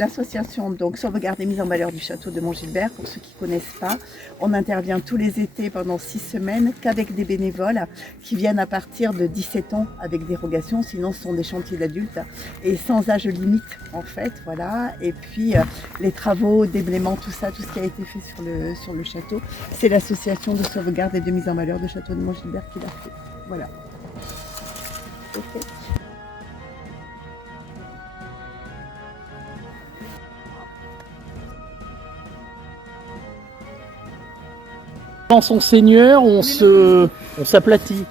L'association donc Sauvegarde et mise en valeur du château de Montgilbert, pour ceux qui ne connaissent pas, on intervient tous les étés pendant 6 semaines qu'avec des bénévoles qui viennent à partir de 17 ans avec dérogation, sinon ce sont des chantiers d'adultes et sans âge limite en fait, voilà. Et puis les travaux, déblaiement, tout ça, tout ce qui a été fait sur le château, c'est l'association de sauvegarde et de mise en valeur du château de Montgilbert qui l'a fait, voilà. Okay. Dans son seigneur, on s'aplatit.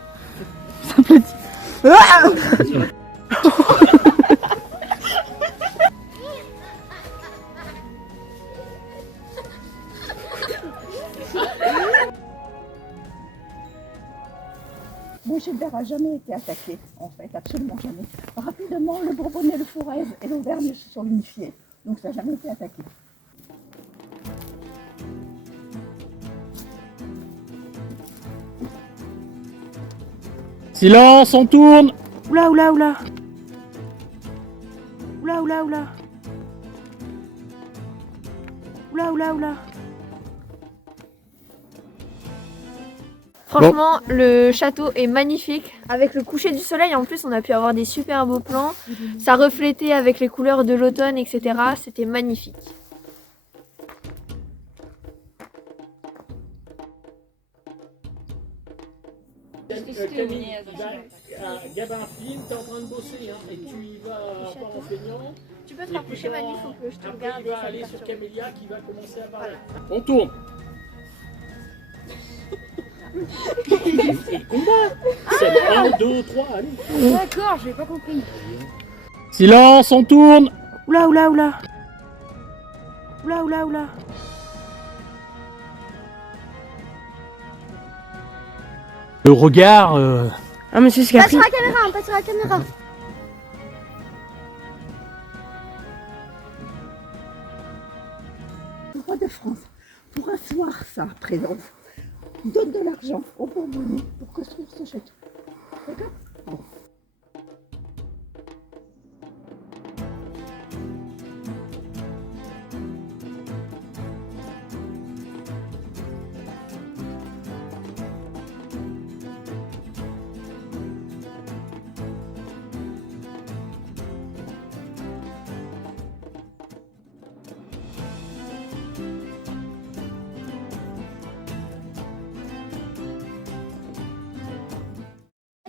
Montgilbert n'a jamais été attaqué, en fait, absolument jamais. Rapidement, le Bourbonnais, le Forez et l'Auvergne se sont unifiés, donc ça n'a jamais été attaqué. Silence, on tourne. Oula, oula, oula. Oula, oula, oula. Oula, oula, oula. Franchement, le château est magnifique. Avec le coucher du soleil, en plus, on a pu avoir des super beaux plans. Ça reflétait avec les couleurs de l'automne, etc. C'était magnifique. Camille, Gabin film, t'es en train de bosser, hein, et tu y vas pas en feignant. Tu peux te rapprocher, Manu, faut que je te regarde. Il va aller sur Camélia qui va commencer à parler. On tourne. C'est le combat. C'est 1, 2, 3, allez. D'accord, je n'ai pas compris. Silence, on tourne. Oula, oula, oula. Oula, oula, oula. Le regard. Ah, monsieur Scapi. Passe sur la caméra, on passe sur la caméra. Le roi de France, pour asseoir sa présence, donne de l'argent aux Bourbonnais pour construire ce château. D'accord ? Bon.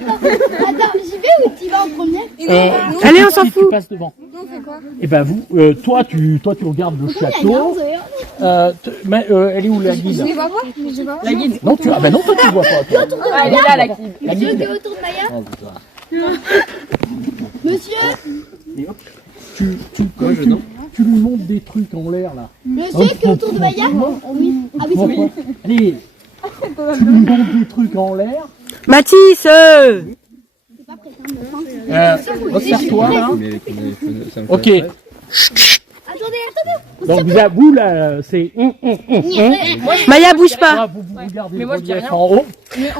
Attends, j'y vais ou tu vas en premier? Allez, on s'en Tu fout. passes devant. On fait quoi? Et ben vous, toi tu regardes le château. Elle est où la guide? Je vais pas voir. Je vais pas voir. La guide. Non, ah ben non, toi tu vois pas. Toi. Ah, elle est là, la guide. La Monsieur guide. qui est autour de Maya? Oh, putain. Monsieur? Et hop, tu lui montres des trucs en l'air là. Monsieur qui est autour de Maya? Oui. Ah oui, c'est bon. Allez, tu lui montres des trucs en l'air. Mathis Resserre-toi là. Ok. Attendez. Donc vous là, c'est. Maya, bouge pas. Ah, vous regardez le relief en haut.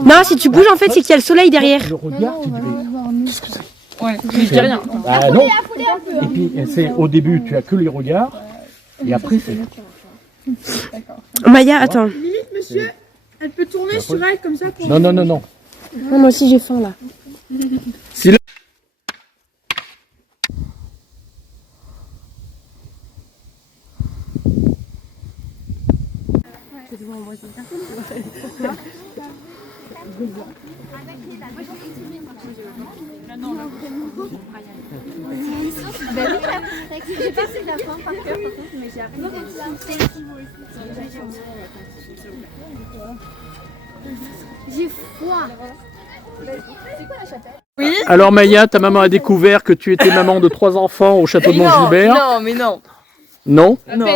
Non, si tu bouges, en fait, c'est qu'il y a le soleil derrière. Le regard, tu dis. Qu'est-ce que c'est? Ouais, mais je dis rien. Bah non. Et puis c'est au début, tu as que les regards. Et après, c'est. Maya, attends. Monsieur, elle peut tourner sur elle comme ça pour... Non. Non, moi aussi, j'ai faim, là. Silence. J'ai pas fait la fin par cœur, mais j'ai appris. J'ai froid. Alors Maya, ta maman a découvert que tu étais maman de 3 enfants au château de Montgilbert. Non, mais non. Non? Non.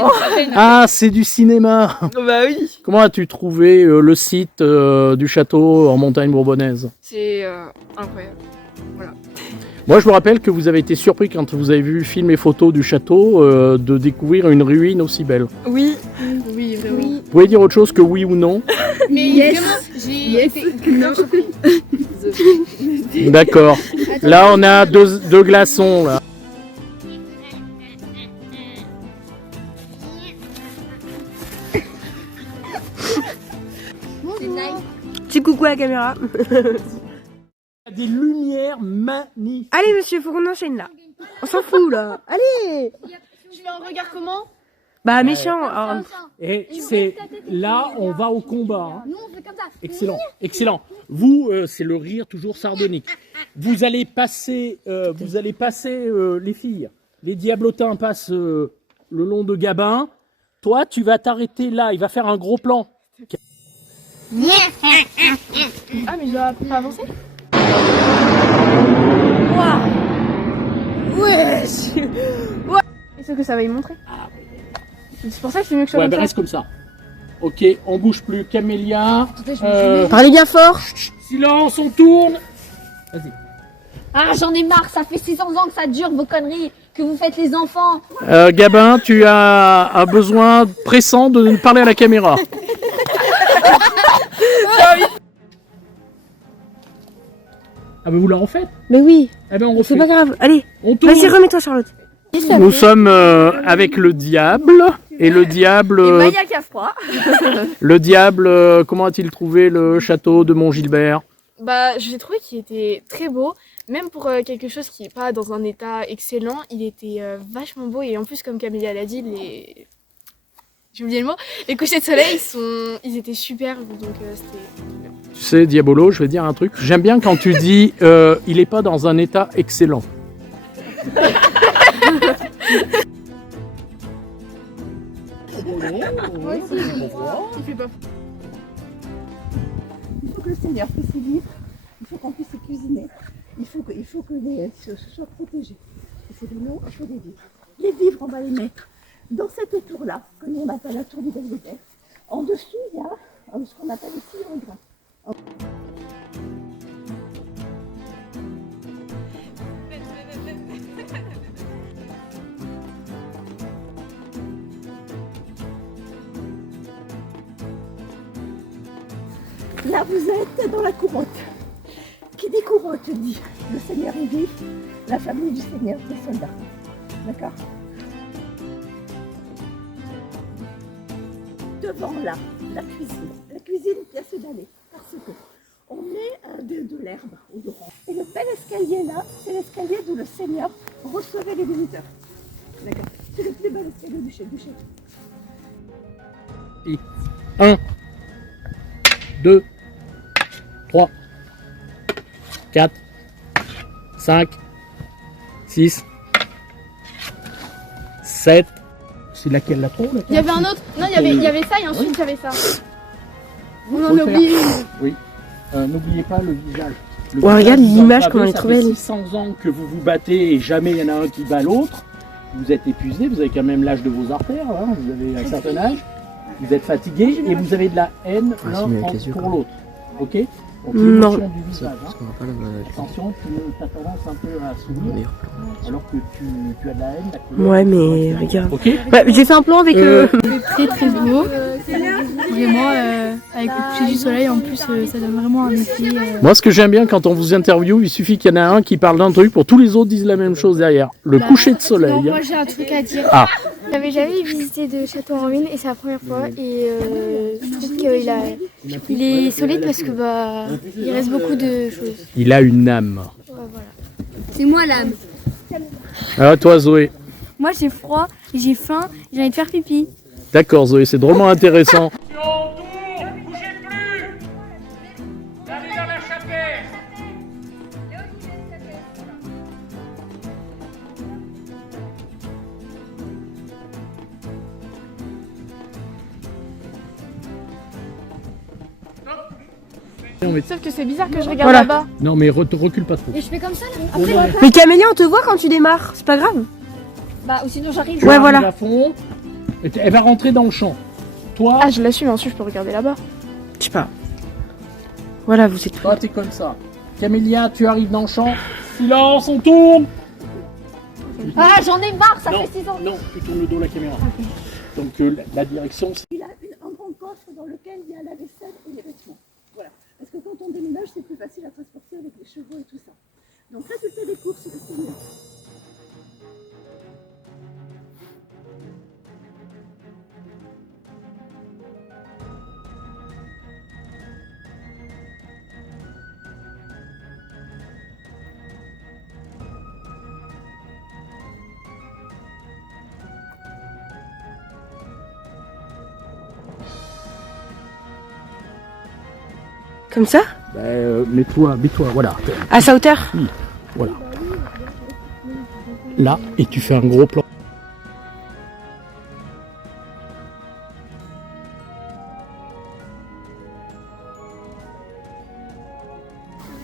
Ah, c'est du cinéma. Bah oui. Comment as-tu trouvé le site du château en montagne bourbonnaise? C'est incroyable. Moi, je me rappelle que vous avez été surpris quand vous avez vu film et photos du château de découvrir une ruine aussi belle. Oui. Oui, vraiment. Oui. Vous pouvez dire autre chose que oui ou non? Mais vraiment, j'ai été... Non. D'accord. Là, on a deux glaçons là. dis coucou à la caméra. Il y a des lumières magnifiques. Allez monsieur, faut qu'on enchaîne là. On s'en fout là. Allez. Je fais un regard comment? Bah méchant. Alors, Et c'est là, on va au combat. Hein. Nous, on fait comme ça. Excellent, excellent. Vous, c'est le rire toujours sardonique. Vous allez passer, les filles. Les diablotins passent le long de Gabin. Toi, tu vas t'arrêter là. Il va faire un gros plan. Ah, mais je dois pas avancer? Est-ce que ça va y montrer? C'est pour ça que c'est mieux que je sois Ouais, comme ben ça. reste comme ça. Ok, on bouge plus. Camélia. parlez bien fort. Silence, on tourne. Vas-y. Ah, j'en ai marre, ça fait 600 ans que ça dure vos conneries, que vous faites les enfants. Gabin, tu as un besoin pressant de parler à la caméra. Ah ben vous la refaites? Mais oui, Eh ben on refait. c'est pas grave. Allez, On tourne. vas-y remets-toi Charlotte. Nous sommes avec le diable. Et le diable, Et Maya qui a froid. le diable, comment a-t-il trouvé le château de Montgilbert? Bah, j'ai trouvé qu'il était très beau, même pour quelque chose qui n'est pas dans un état excellent, il était vachement beau et en plus, comme Camélia l'a dit, j'ai oublié le mot, les couchers de soleil, ils étaient super, donc c'était bien. Tu sais, Diabolo, je vais dire un truc. J'aime bien quand tu dis il n'est pas dans un état excellent. Il fait pas Il faut que le Seigneur puisse y vivre, il faut qu'on puisse y cuisiner, il faut que les soient protégés. Il faut de l'eau, il faut des vivres. Les vivres, on va les mettre dans cette tour-là, que nous on appelle la tour du Belvédère. En dessous, il y a ce qu'on appelle ici un grain. Là, vous êtes dans la couronne. Qui dit couronne dit le Seigneur est vif, la famille du Seigneur, des soldats. D'accord? Devant là, la cuisine pièce d'aller, parce que on met de l'herbe odorante. Et le bel escalier là, c'est l'escalier d'où le Seigneur recevait les visiteurs. D'accord? C'est le plus bel escalier du château. 1, 2, 3, 4, 5, 6, 7. C'est laquelle, la 3 ou la 4? Il y avait un autre, non, il y avait ça et ensuite il y avait ça. Vous Faut en le avez faire. oublié. Oui. N'oubliez pas le visage. Le Ouais, visage, regarde vous en l'image, savez, comment elle est ça trop fait belle. 600 ans que vous vous battez et jamais il y en a un qui bat l'autre. Vous êtes épuisé, vous avez quand même l'âge de vos artères, hein, vous avez un certain âge. Vous êtes fatigué et vous avez de la haine l'un pour l'autre. Ok? Donc l'émotion du visage. Hein. Attention, tu as tendance un peu à sourire alors que tu as de la haine. La couleur, Ouais mais regarde. Ok? Bah, j'ai fait un plan avec Très très beau. Vraiment, avec le coucher du soleil, en plus, ça donne vraiment un effet. Moi, ce que j'aime bien quand on vous interviewe, il suffit qu'il y en a un qui parle d'un truc pour tous les autres disent la même chose derrière. Le coucher de soleil. Moi j'ai un truc à dire. Ah. J'avais jamais visité de château en ruine et c'est la première fois et je trouve qu'il est solide parce que bah il reste beaucoup de choses. Il a une âme. Ouais, voilà. C'est moi l'âme. Ah, toi, Zoé. Moi j'ai froid, j'ai faim, j'ai envie de faire pipi. D'accord, Zoé, c'est drôlement intéressant. Sauf que c'est bizarre que je regarde là-bas. Non, mais recule pas trop. Et je fais comme ça là. Mais Camélia, on te voit quand tu démarres, c'est pas grave. Bah, ou sinon j'arrive. Tu Ouais, arrives voilà. à fond, et elle va rentrer dans le champ. Toi, Ah, je l'assume, ensuite je peux regarder là-bas. Je sais pas. Voilà, vous êtes toi, t'es comme ça. Camélia, tu arrives dans le champ. Silence, on tourne. Ah, j'en ai marre, ça Non, fait 6 ans. non, tu tournes le dos à la caméra. Donc la direction, c'est... Il a un grand coffre dans lequel il y a la vaisselle et les vêtements. Voilà. Parce que quand on déménage, c'est plus facile à transporter avec les chevaux et tout ça. Donc résultat des courses, le Seigneur. Comme ça? Mets-toi, voilà. À sa hauteur? Oui, voilà. Là, et tu fais un gros plan.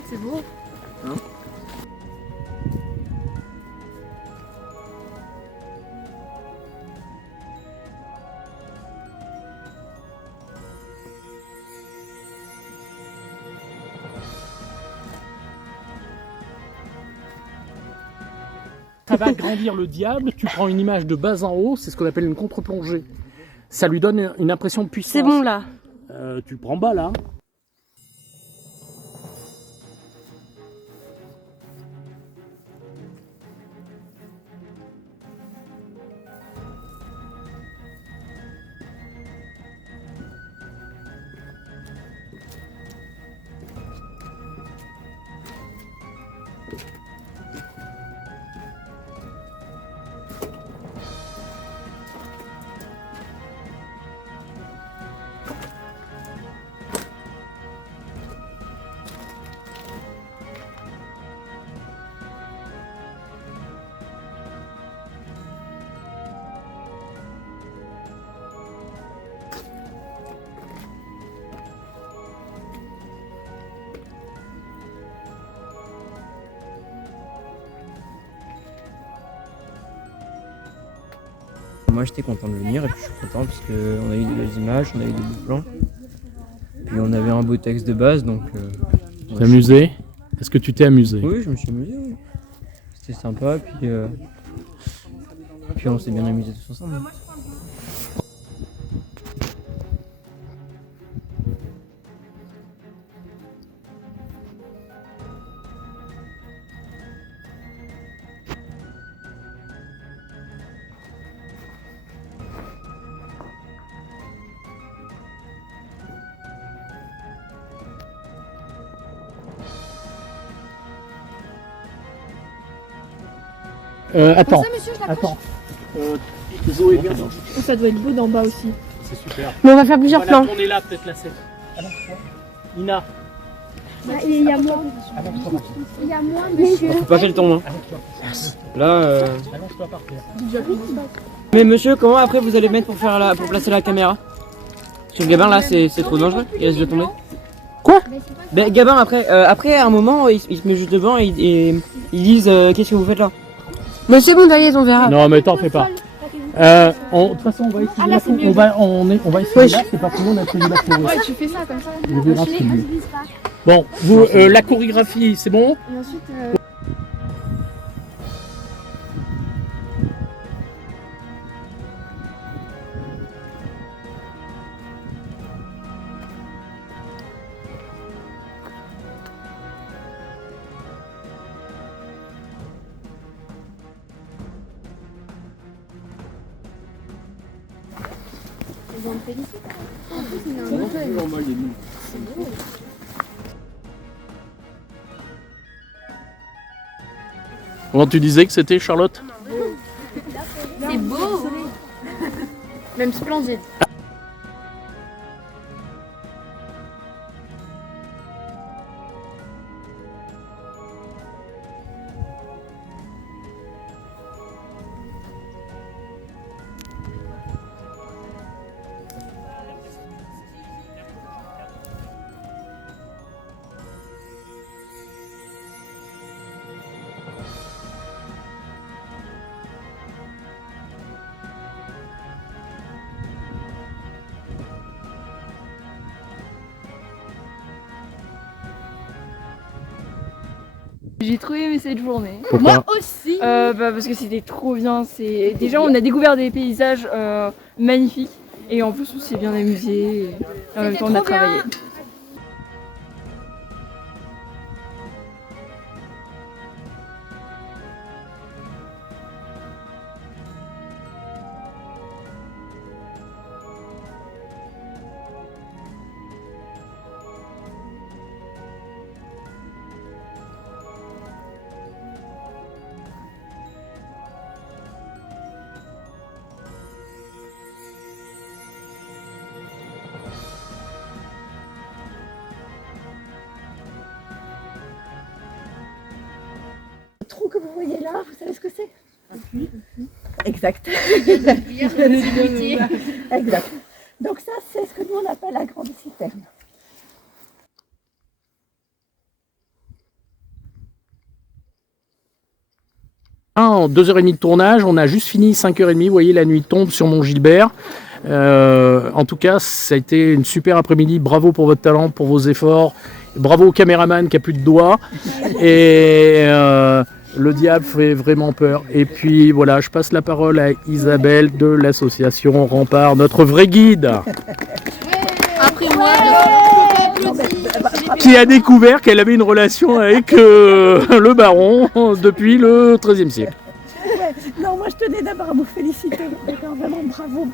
C'est beau. Ça va grandir le diable, tu prends une image de bas en haut, c'est ce qu'on appelle une contre-plongée. Ça lui donne une impression de puissance. C'est bon là. Tu le prends bas là. Moi j'étais content de venir et puis je suis content parce qu'on a eu des belles images, on a eu des beaux plans. Puis on avait un beau texte de base donc... T'es amusé? Est-ce que tu t'es amusé? Oui, je me suis amusé, oui. C'était sympa puis on s'est bien amusé tous ensemble. Attends, Ça, monsieur, je l'approche. attends. Zoé, viens. Ça doit être beau d'en bas aussi. C'est super. Mais on va faire plusieurs On va la plans. tourner là, peut-être la scène. Allonge-toi. Nina, Il y a moins. allonge-toi. Il y a moins, monsieur. Faut pas faire le ton, hein. Là, Allonge-toi par terre. Mais monsieur, comment après vous allez mettre pour placer la caméra? Sur le Gabin là, c'est trop dangereux, il risque de tomber. Quoi? Ben Gabin après à un moment il se met juste devant et ils disent qu'est-ce que vous faites là? Mais c'est bon, t'inquiète, on verra. Non, mais t'en fais pas. De toute façon, on va essayer là. On va essayer là, c'est pas tout le monde a prévu la forêt. Ouais, tu fais ça comme ça. On verra ce qu'il dit. Bon, vous, la chorégraphie, c'est bon? Et ensuite, Comment tu disais que c'était, Charlotte? C'est beau. même splendide. J'ai trop aimé cette journée. Pourquoi? Moi aussi. Parce que c'était trop bien. Déjà on a découvert des paysages magnifiques et en plus on s'est bien amusé et en même temps on a travaillé. trou que vous voyez là, vous savez ce que c'est? Exact. Exact. Donc ça, c'est ce que nous on appelle la grande citerne. En 2h30 de tournage, on a juste fini 5h30, vous voyez la nuit tombe sur Mont-Gilbert. En tout cas, ça a été une super après-midi, bravo pour votre talent, pour vos efforts, bravo au caméraman qui a plus de doigts, et le diable fait vraiment peur. Et puis voilà, je passe la parole à Isabelle de l'association Rempart, notre vrai guide, Après moi, qui a découvert qu'elle avait une relation avec le baron depuis le XIIIe siècle. Ouais. Non, moi je tenais d'abord à vous féliciter, d'accord, vraiment bravo,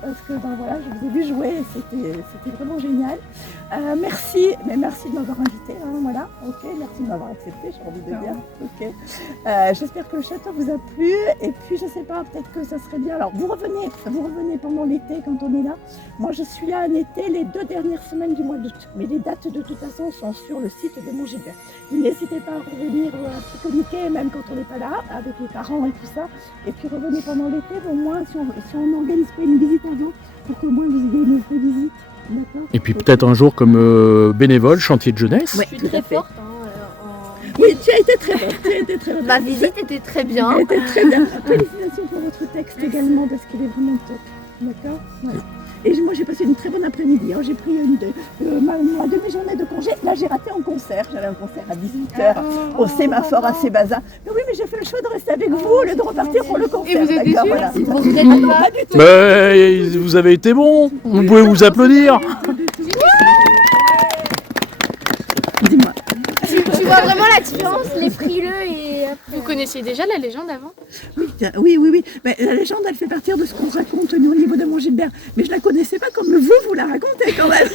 parce que ben, voilà, je vous ai vu jouer, c'était vraiment génial. Merci de m'avoir invité, hein, voilà, ok, merci de m'avoir accepté, j'ai envie de dire, ok. J'espère que le château vous a plu, et puis je sais pas, peut-être que ça serait bien, alors vous revenez pendant l'été quand on est là. Moi je suis là en été les 2 dernières semaines du mois d'août, mais les dates de toute façon sont sur le site de Mont-Gilbert. N'hésitez pas à revenir pique-niquer, même quand on n'est pas là, avec les parents et tout ça. Et puis revenez pendant l'été, au moins si on n'organise pas une visite avant, pour qu'au moins vous ayez une vraie visite. D'accord. Et puis peut-être un jour comme bénévole, chantier de jeunesse. Ouais, Je suis tout très à fait. forte. Oui, tu as été très bonne. Ma visite était très bien. Elle était très bien. Félicitations pour votre texte également, parce qu'il est vraiment top. D'accord. Voilà. Et moi j'ai passé une très bonne après-midi. Hein. J'ai pris ma demi-journée de congé. Là j'ai raté un concert. J'avais un concert à 18h au sémaphore à Sébaza. Mais oui, mais j'ai fait le choix de rester avec vous au lieu de repartir pour le concert. Et vous êtes d'accord, déçus? voilà. vous êtes Ah non, pas du tout. Mais vous avez été bon, vous pouvez vous applaudir. Dis-moi. Tu vois vraiment la différence, les frileux et Vous connaissiez déjà la légende avant? Oui. Mais la légende, elle fait partie de ce qu'on raconte nous, au niveau de Mont-Gilbert. Mais je la connaissais pas comme vous la racontez quand même.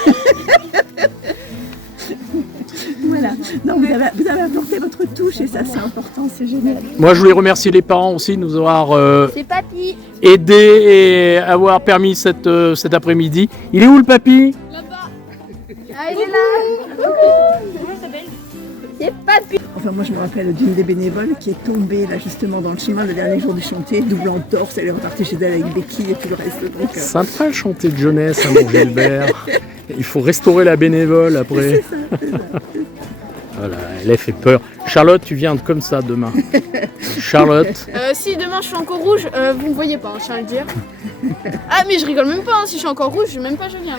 Voilà. Non, vous avez apporté votre touche et ça c'est important, c'est génial. Moi je voulais remercier les parents aussi de nous avoir c'est papy. aidés et avoir permis cet après-midi. Il est où le papy? Ah, il est là. C'est papy. Enfin, moi, je me rappelle d'une des bénévoles qui est tombée là justement dans le chemin le dernier jour du chantier, double en torse, elle est repartie chez elle avec béquille et tout le reste. Donc, Sympa le chantier de jeunesse à Mont-Gilbert. Il faut restaurer la bénévole après. c'est ça. Voilà, elle a fait peur. Charlotte, tu viens comme ça demain. Charlotte. Si demain je suis encore rouge, vous me voyez pas, hein, je tiens à le dire. Ah mais je rigole même pas, hein, si je suis encore rouge, même pas je viens.